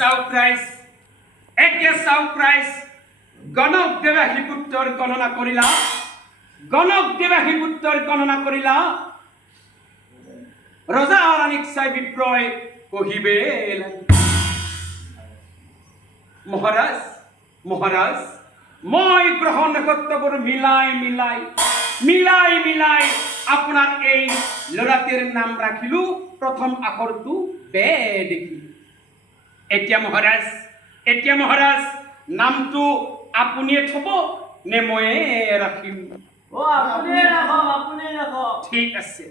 চাওক গণক দেৱাহী পুত্ৰৰ গণনা কৰিলা ৰজা ৰাণীক চাই বিপ্ৰই কহিবে মহাৰাজ মই গ্ৰহ নক্ষত্ৰবোৰ মিলাই আপোনাৰ এই ল'ৰাটিৰ নাম ৰাখিলো প্ৰথম আখৰটো বে দেখিলো এতিয়া মহাৰাজ নামটো আপুনিয়ে থব নে ময়ে ৰাখিম আপুনিয়ে ৰাখক ঠিক আছে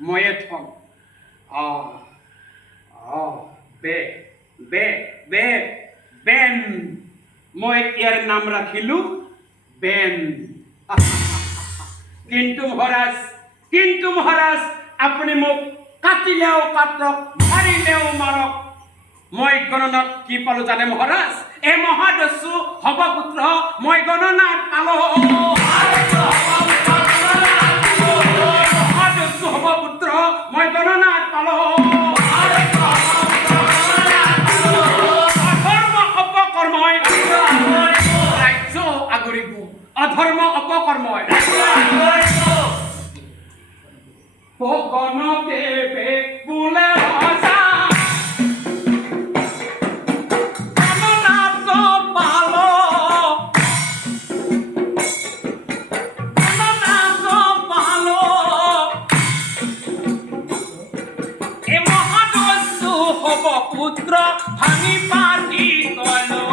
ময়ে থম বেন মই ইয়াৰ নাম ৰাখিলো বেন কিন্তু মহাৰাজ আপুনি মোক কাটিলেও কাটক মাৰিলেও মাৰক মই গণনাত কি পালো জানে মহাৰাজ এই মহাদস্যু হব পুত্ৰ মই গণনাত পালো মহাদস্যু হব পুত্ৰ মই গণনাত পালো অধৰ্ম অপকৰ্মই গণদেৱে বোলে ৰজা গণনাত পালো এই মহাদস্যু হব পুত্ৰ ভাঙি পাতি গলো